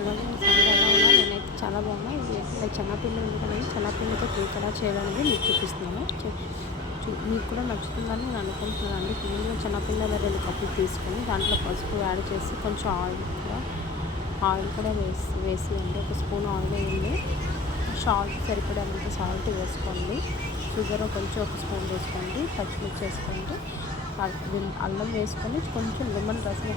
అలాగే సంగతి ఎలా ఉన్నా నేనైతే చాలా బాగున్నా. ఇది శనగపిండి ఉంది కదండి, శనగపిండితో కేక్ ఎలా చేయాలనేది మీకు చూపిస్తున్నాను. మీకు కూడా నచ్చుతుందని నేను అనుకుంటున్నాను అండి. ముందుగా శనగపిండి 2 కప్పులు తీసుకొని దాంట్లో పసుపు యాడ్ చేసి కొంచెం ఆయిల్ కూడా వేసి అండి, ఒక స్పూన్ ఆయిల్ వేయండి. సాల్ట్ సరిపడేంత సాల్ట్ వేసుకోండి. షుగర్ కొంచెం ఒక స్పూన్ వేసుకోండి. పచ్చిమిర్చి వేసుకోండి. అల్లం వేసుకొని కొంచెం లెమన్ రసం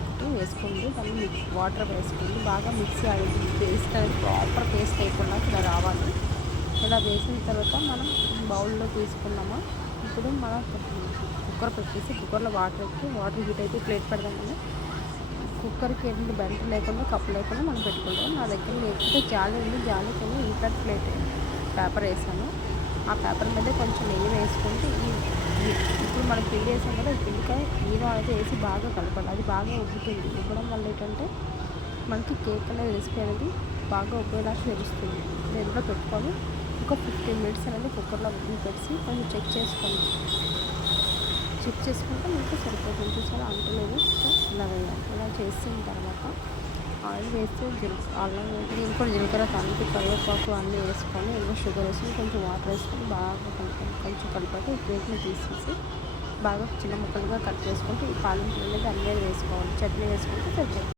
ఒకటి వేసుకోండి. దాన్ని వాటర్ వేసుకోండి. బాగా మిక్సీ అయ్యింది. పేస్ట్ అనేది ప్రాపర్ పేస్ట్ అయిపోయినా ఇలా రావాలి. ఇలా వేసిన తర్వాత మనం బౌల్లో తీసుకున్నామా, ఇప్పుడు మనం కుక్కర్ పెట్టేసి కుక్కర్లో వాటర్ హీట్ అయితే ప్లేట్ పెడదామని కుక్కర్కి ఎన్ని బెల్ట్ లేకుండా కప్పు లేకుండా మనం పెట్టుకుంటాం. నా దగ్గర లేకపోతే జాలి ఉంది, జాలికి ఈటర్ ప్లేట్ పేపర్ వేసాను. ఆ పేపర్ మీద కొంచెం నెయ్యి వేసుకుంటే ఇప్పుడు మనం పిండి వేసాం కదా, ఈ పిండికాయ ఈనో అయితే వేసి బాగా కలపాలి. అది బాగా ఉబ్బుతుంది. ఉబ్బడం వల్ల ఏంటంటే మనకి కేక్ అనేది రెసిపీ అనేది బాగా ఉబ్బేలాగా తెలుస్తుంది. దీంట్లో పెట్టుకొని ఒక 15 మినిట్స్ అనేది కుక్కర్లో పెట్టి కొంచెం చెక్ చేసుకుంటే మీకు సరిపోతుంది. చూసారా అంటలేదు. సో ఇలా వేయాలి. ఇలా చేసిన తర్వాత ఆయిల్ వేస్తే అల్లం వేసి ఇంకోటి జీలకర్ర తాలింపు కరివేపాకు అన్నీ వేసుకొని ఇంకో షుగర్ వేసుకొని కొంచెం వాటర్ వేసుకొని బాగా కొంచెం కలిపాక ఈ కేక్ని తీసేసి బాగా చిన్న ముక్కలుగా కట్ చేసుకుంటే ఈ తాలింపు అనేది అన్నీ వేసుకోవాలి. చట్నీ వేసుకుంటే సరిపోతుంది.